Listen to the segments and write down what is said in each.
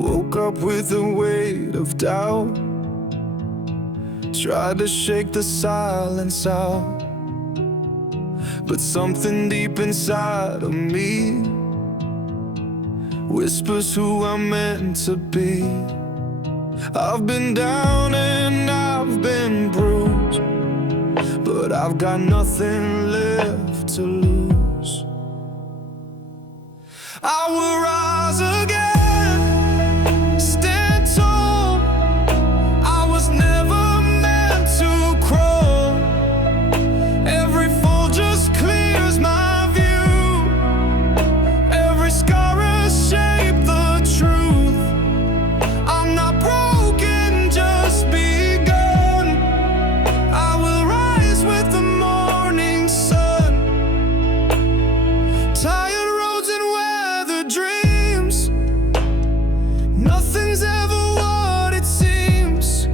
Woke up with the weight of doubt. Tried to shake the silence out, but something deep inside of me whispers who I'm meant to be. I've been down and I've been bruised, but I've got nothing left to lose. I will rise again, stand tall. I was never meant to crawl. Every fall just clears my view. Every scar has shaped the truth. I'm not broken, just begun. I will rise with the morning sun. Tired roads and weathered dreams, nothing's ever what it seems.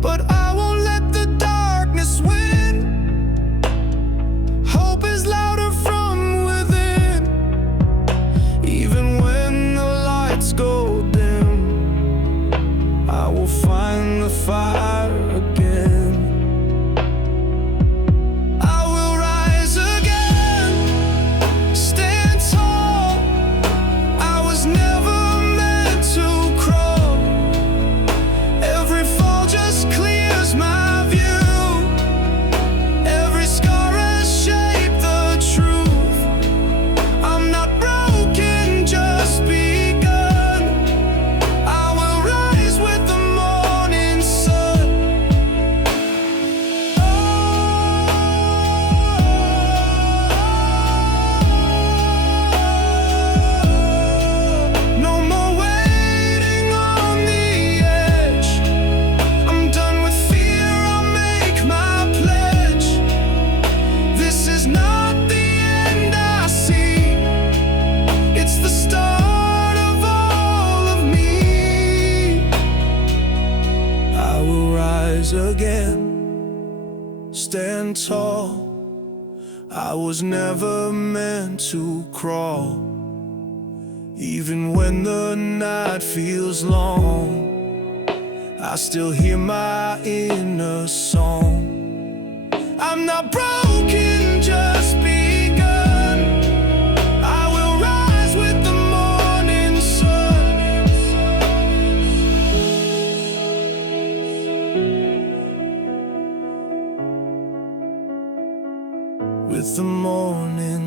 But I won't let the darkness win. Hope is louder from within. Even when the lights go dim, I will find the fire again. I will rise again, stand tall. I was never meant to crawl. Every fall just clears my view. Every scar has shaped the truth. I'm not broken, just begun. I will rise with the morning sun. No more waiting on the edge. I'm done with fear, I'll make my pledge. This is not the end I see. It's the start of all of me. I will rise again, stand tall. I was never meant to crawl. Even when the night feels long, I still hear my inner song. I'm not broken, just begun. I will rise with the morning sun. With the morning